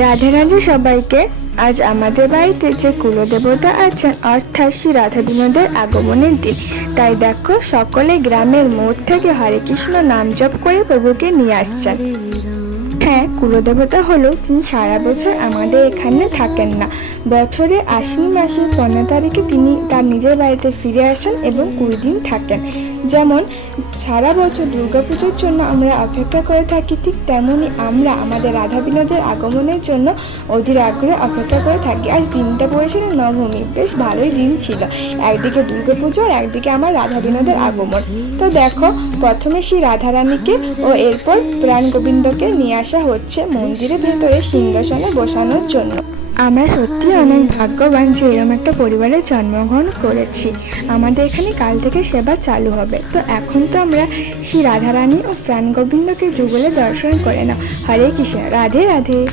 রাধে রাধে সবাইকে। আজ আমাদের বাড়িতে যে কুলদেবতা আছেন, অর্থাৎ শ্রী রাধা আগমনের দিন। তাই দেখো, সকলে গ্রামের মোড় থেকে হরে কৃষ্ণ নাম জপ করে প্রভুকে নিয়ে আসছেন। হ্যাঁ কুলদেবতা হলো তিনি সারা বছর আমাদের এখানে থাকেন না। বছরে আশ্বিন মাসের পনেরো তারিখে তিনি তার নিজের বাড়িতে ফিরে আসেন এবং কুড়ি দিন থাকেন। যেমন, সারা বছর দুর্গাপুজোর জন্য আমরা অপেক্ষা করে থাকি, ঠিক তেমনই আমরা আমাদের রাধা বিনোদের আগমনের জন্য অধীর আগ্রহে অপেক্ষা করে থাকি। আজ দিনটা পড়েছিল নবমী, বেশ ভালোই দিন ছিল। একদিকে দুর্গাপুজো আর একদিকে আমার রাধা বিনোদের আগমন। তো দেখো, প্রথমে সেই রাধারানীকে ও এরপর প্রাণ গোবিন্দকে নিয়ে আসা হচ্ছে মন্দিরের ভেতরে সিংহাসনে বসানোর জন্য। আমরা সত্যি অনেক ভাগ্যবান যে এরকম একটা পরিবারে জন্মগ্রহণ করেছি। আমাদের এখানে কাল থেকে সেবা চালু হবে। তো এখন তো আমরা শ্রী রাধারানী ও প্রাণ গোবিন্দকে যুগলে দর্শন করে নাও। হরে কৃষ্ণ, রাধে রাধে।